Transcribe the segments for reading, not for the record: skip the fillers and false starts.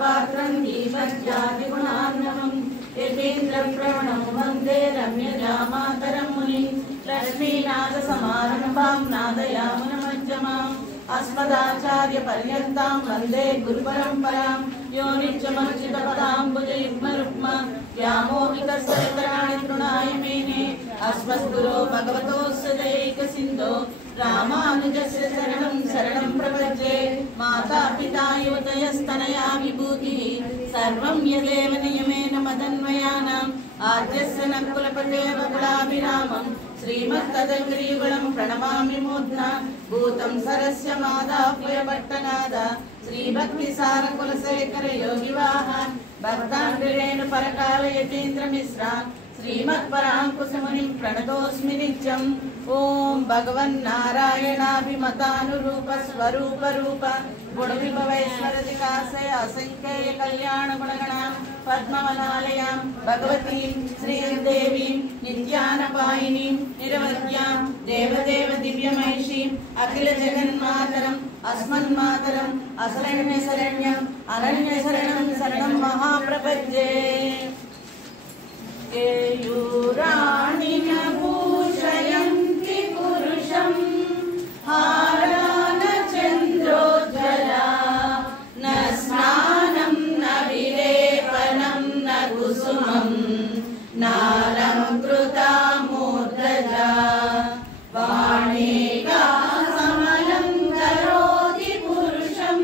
पात्रं दीपज्ञातिगुणार्णवम् यतीन्द्रप्रवणं वन्दे रम्यजामातरं मुनिं लक्ष्मीनाथसमारम्भां नादयामुनमध्यमाम् अस्मदाचार्यपर्यन्तां वन्दे गुरुपरम्परां यो नित्यमर्चितपदाम्बुजयुग्मरुक्मा व्यामोहितस्तराणि तृणाय मेने अस्मद्गुरो भगवतोऽस्य दयैकसिन्धो रामानुजस्य शरणं शरणं प्रपद्ये माता पिता युवतयस्तनया विभूतिः सर्वं यदेव नियमेन मदन्वयानाम् आद्यस्य नकुलपतेव कुलाभिरामं श्रीमत्तदङ्घ्रियुगलं प्रणमामि मूर्ध्ना भूतं सरस्य मादाह्वयभट्टनाद श्रीभक्तिसारकुलशेखर योगिवाहान् भक्ताङ्घ्रिरेणु परकाल यतीन्द्रमिश्रान् श्रीमत्पराङ्कुशमुनिं प्रणतोऽस्मि नित्यम् ओम भगवन्नारायणाभिमतानुरूप स्वरूप रूप गुणविभवैश्वर्यदिकाशय असंख्येय कल्याण गुणगणां पद्मवनालयां भगवती श्रीदेवीं नित्यानपायिनीं निरवध्यां देवदेव दिव्यमहिषीं अखिल जगन्मातरम् अस्मन्मातरम् असरण्यशरण्यम् अरण्यशरणं शरणं महाप्रपद्ये केयूराणि न भूषयन्ति पुरुषं हारा न चन्द्रोज्ज्वला न स्नानं न विलेपनं न कुसुमं नालङ्कृता मूर्धजा वाणेगा समलं करोति पुरुषं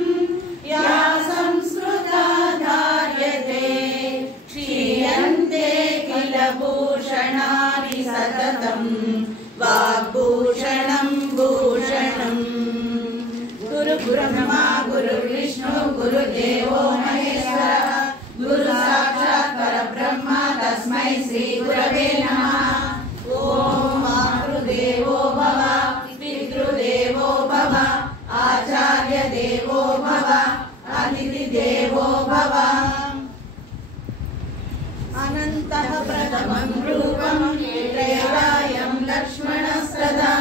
या संस्कृता धार्यते क्षीयन्ते किल भूषणानि सततं वाग्भूषणं भूषणम् गुरु ब्रह्मा गुरु विष्णु गुरुदेवो महेश्वरः गुरु साक्षात् परब्रह्म तस्मै श्री गुरवे नमः। ओम मातृदेवो भव पितृदेवो भव आचार्य देवो भव अतिथि देवो भव अनन्तः प्रथमं रूपं त्रयरायं लक्ष्मणस्तदा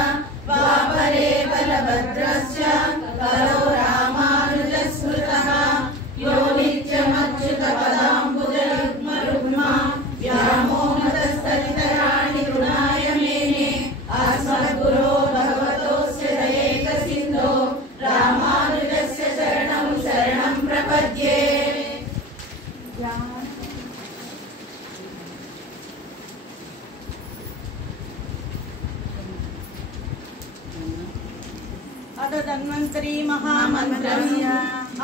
द्वापरे बलभद्रस्य करो रामानुजस्मृतः यो नित्यमच्युतपदाम्बुजयुग्मरुग्मा व्यामोहतस्तदितराणि तृणाय मेने अस्मद्गुरो भगवतोऽस्य दयैकसिन्धो रामानुजस्य शरणं शरणं प्रपद्ये। धन्वंतरी महामंत्रम्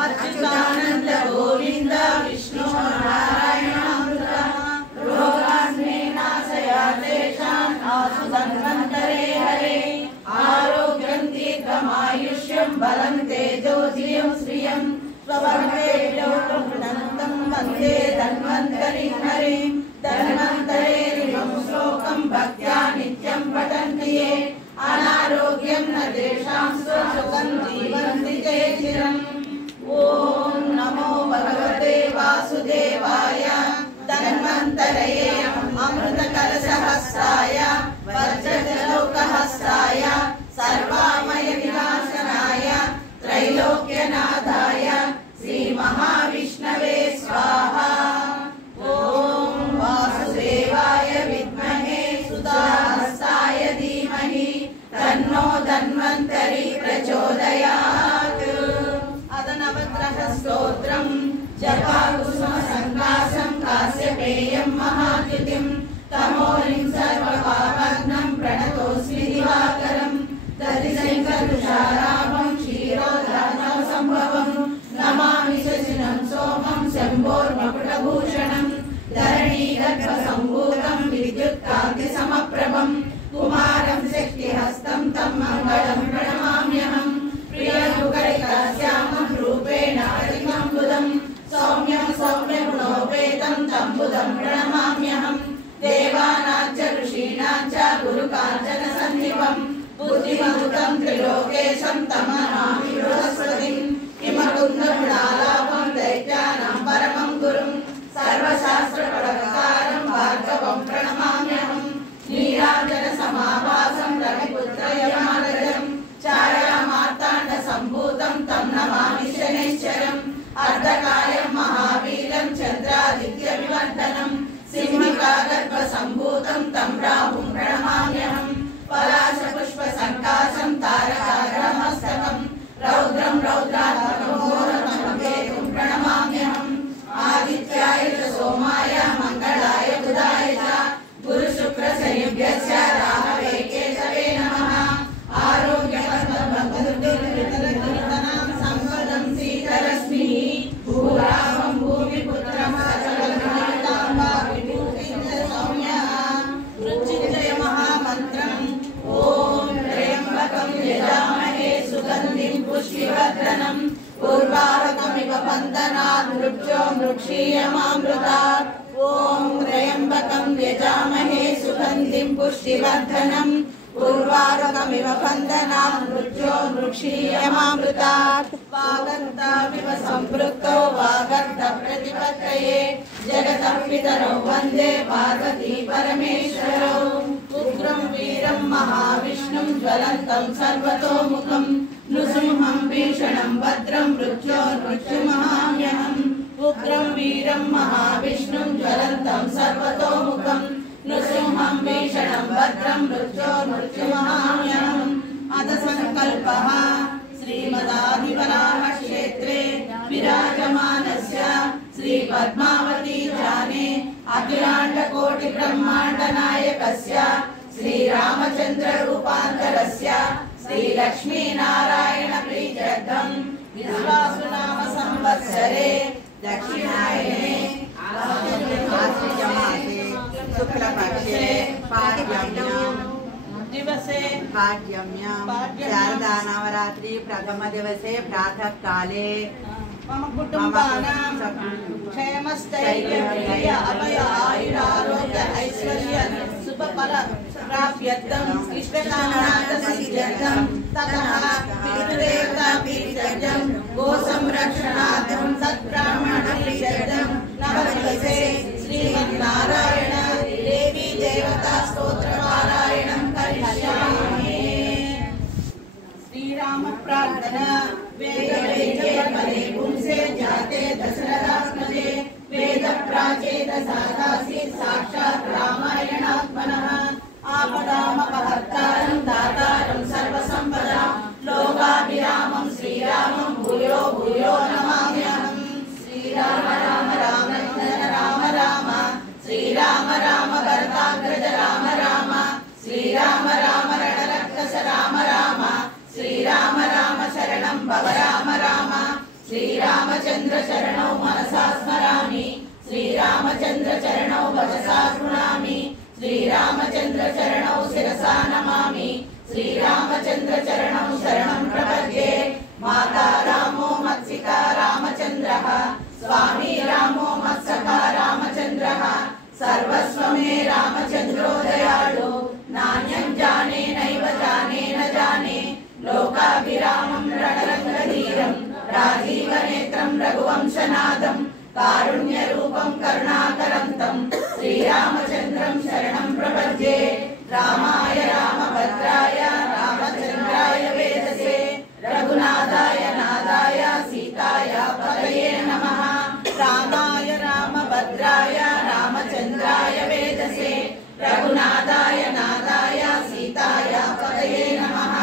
अच्युतानंद गोविंद विष्णु नारायणामृत रोगास्मे नाशया तेषाम् आसु धन्वन्तरे हरे आरोग्यं दीर्घमायुष्यं बलं तेजोधियं श्रियं स्ववर्गेभ्यो प्रभृतं वन्दे धन्वन्तरि हरिं धन्वन्तरेरिमं श्लोकं भक्त्या नित्यं पठन्ति ये अनारोग्यं न तेषां सुखं जीवन्ति ते चिरम्। ओम नमो भगवते वासुदेवाय धन्वन्तरये अमृतकलशहस्ताय वज्रजलौकहस्ताय सर्वामय विनाशनाय त्रैलोक्यनाथाय श्रीमहाविष्णवे स्वाहा। ओम वासुदेवाय विद्महे सुधाहस्ताय धीमहि तन्नो धन्वन्तरि प्रचोदयात्। अदनवद्रः स्तोत्रम् जपाकुसुमसङ्कासं कास्यपेयं महाद्युतिं तमोलिं सर्वपापघ्नं प्रणतोऽस्मि दिवाकरं दधिशङ्करतुषारामं क्षीरोदार्णवसम्भवं नमामि शशिनं सोमं शम्भोर्मकुटभूषणं धरणीगर्भसम्भूतं विद्युत्कान्तिसमप्रभं कुमारं शक्तिहस्तं तं मङ्गलं प्रणमाम्यहम्। प्रिययुगलिकाश्यामं रूपेण अतिमम्बुदं सौम्यं सौम्यगुणोपेतं तं बुधं प्रणमाम्यहम्। देवानाञ्च ऋषीणाञ्च गुरुकाञ्चनसन्निभं बुद्धिमन्तं त्रिलोकेशं तं अर्धकायं महावीरं चन्द्रादित्यविवर्धनं सिंहिकागर्भसम्भूतं तं राहुं प्रणमाम्यहं पलाशपुष्पसङ्काशं तारकाग्रमस्तकं रौद्रं रौद्रात्मकं प्रणमाम्यहम् आदित्याय च सोमाय मङ्गलाय बुधाय च गुरुशुक्रशनिभ्यश्च राहवे केतवे नमः आरोग्यवद्भगवद्गुरुनां सम्पदं सीतरश्मिः भूरामं भूमिपुत्रं सकलगुणाम्बा विभूतिं च सौम्यः मृत्युञ्जय महामन्त्रम् ॐ त्र्यम्बकं यजामहे सुगन्धिं पुष्टिवर्धनम् उर्वारुकमिव बन्धनात् मृत्योर्मुक्षीयमामृतात् ॐ त्र्यम्बकं यजामहे सुगन्धिं पुष्टिवर्धनम् उर्वारुकमिव बन्धनात् मृत्योर्मुक्षीयमामृतात् वागर्ताविव सम्पृक्तौ वागर्तप्रतिपत्तये जगतः पितरौ वन्दे पार्वती परमेश्वरौ उग्रं वीरं महाविष्णुं ज्वलन्तं सर्वतोमुखं नृसिंहं भीषणं भद्रं मृत्योर्मृत्युमहाम्यहम् उग्रं वीरं महाविष्णुं ज्वलन्तं सर्वतोमुखं नृसिंहं भीषणं भद्रं मृत्योर्मृत्युमहाम्यहम् अथ संकल्पः श्रीमदादिवराहक्षेत्रे विराजमानस्य श्रीपद्मावती जाने अखिलाण्डकोटिब्रह्माण्डनायकस्य श्रीरामचन्द्ररूपान्तरस्य श्रीलक्ष्मीनारायण प्रीत्यर्थं विश्वासुनाम संवत्सरे दक्षिणायने शुक्लपक्षे पाड्यम्यां दिवसे शारदा नवरात्रि प्रथम दिवसे प्रातः काले मम कुटुम्बानां क्षेमस्थैर्य अभय आयुरारोग्य ऐश्वर्य शुभफल प्राप्त्यर्थं इष्टकामनार्थसिद्ध्यर्थं ततः पितृदेवता प्रीत्यर्थं गोसंरक्षणार्थं सत्ब्राह्मणप्रीत्यर्थं नवदिवसे श्रीमन्नारायण देवी देवता स्तोत्रपारायणं करिष्यामि। श्रीराम प्रार्थना वेदवेद्ये पदे पुंसे जाते दशरथात्मजे वेद प्राचेत सादासि साक्षात् रामायणात्मनः आपदामपहर्तारं दातारं सर्वसम्पदां लोकाभिरामं श्रीरामं भूयो भूयो नमाम्यहम्। श्रीराम राम राम राम राम श्रीराम राम भरताग्रज राम राम श्रीराम राम रणरक्षस राम राम श्रीराम राम शरणं भव राम राम श्रीरामचन्द्र चरणौ मनसा स्मरामि श्रीरामचन्द्र चरणौ वचसा शृणामि श्रीरामचन्द्र चरणौ शिरसा नमामि श्रीरामचन्द्र चरणौ शरणं प्रपद्ये। माता रामो मत्सिका रामचन्द्रः स्वामी रामो मत्सखा रामचन्द्रः सर्वस्व मे रामचन्द्रो दयाळु नान्यं जाने नैव जाने न जाने लोकाभिरामं रणरङ्गधीरं राजीवनेत्रं रघुवंशनाथं कारुण्यरूपं करुणाकरं तं श्रीरामचन्द्रं शरणं प्रपद्ये। रामाय रामभद्राय रामचन्द्राय वेदसे रघुनाथाय नाथाय सीताय पतये नमः। रामाय रामभद्राय रामचन्द्राय वेदसे रघुनाथाय नाथाय सीताय पतये नमः।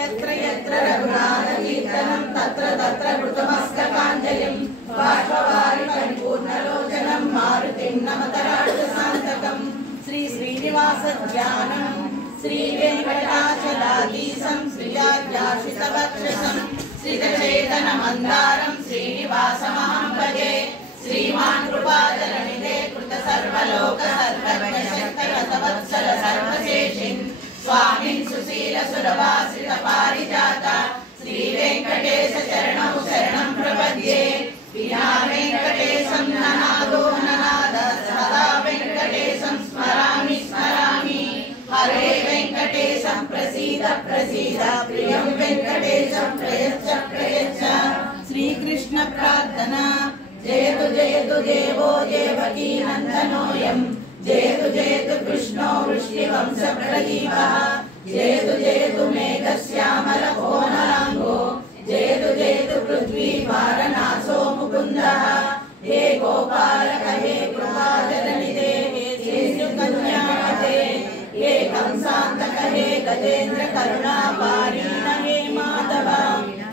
यत्र यत्र रघुनाथकीर्तनं तत्र तत्र कृतमस्तकाञ्जलिं बाष्पवारि परिपूर्णलोचनं मारुतिं नमत राक्षसान्तकं। श्री श्रीनिवास ध्यानं श्रीवेङ्कटाचलाधीशं श्रियाद्याशितवक्षसं श्रितचेतनमन्दारं श्रीनिवासमहं भजे। श्रीमान् कृपाजननिधे कृत सर्वलोक सर्वज्ञशक्तिरतवत्सल सर्वशेषिन् स्वामिन् सुशील सुरभासित पारिजात श्रीवेङ्कटेश चरणौ शरणं प्रपद्ये। विना वेङ्कटेशं ननादो ननाद सदा वेङ्कटेशं स्मरामि स्मरामि। हरे वेङ्कटेश प्रसीद प्रसीद प्रियं वेङ्कटेश प्रयच्छ प्रयच्छ। श्रीकृष्ण प्रार्थना जयतु देवो देवकी नन्दनोऽयं जयतु कृष्णो वृष्टिवंश प्रदीपः जयतु मेघश्यामल कोमलाङ्गो जेतु जेतु पृथ्वी वारणासो मुकुन्दः हे गोपालक हे कृपाजननिधे हे शिशुकन्यापते हे कंसान्तक हे गजेन्द्र करुणापारीण हे माधव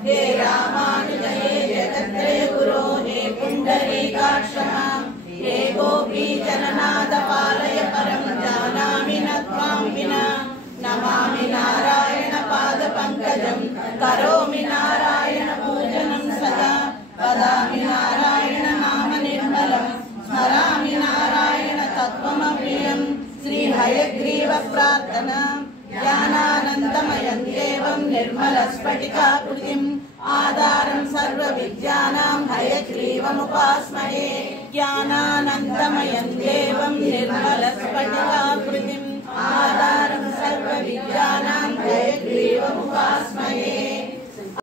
हे रामानुज हे जगत्त्रय गुरो हे पुण्डरीकाक्षः हे गोपी जननाथ पालय परं जानामि न त्वां विना नमामि नारायण पाद पंकजं करोमि नारायण पूजनं सदा वदामि नारायण नाम निर्मलं स्मरामि नारायण तत्त्वमव्ययं श्री हयग्रीव प्रार्थना ज्ञानानन्दमयं देवं निर्मलस्फटिकाकृतिम् आधारं सर्वविद्यानां हयग्रीवमुपास्महे ज्ञानानन्दमयं देवं निर्मलस्फटिकाकृतिम् आधारं सर्वविद्यानां हयग्रीवमुपास्महे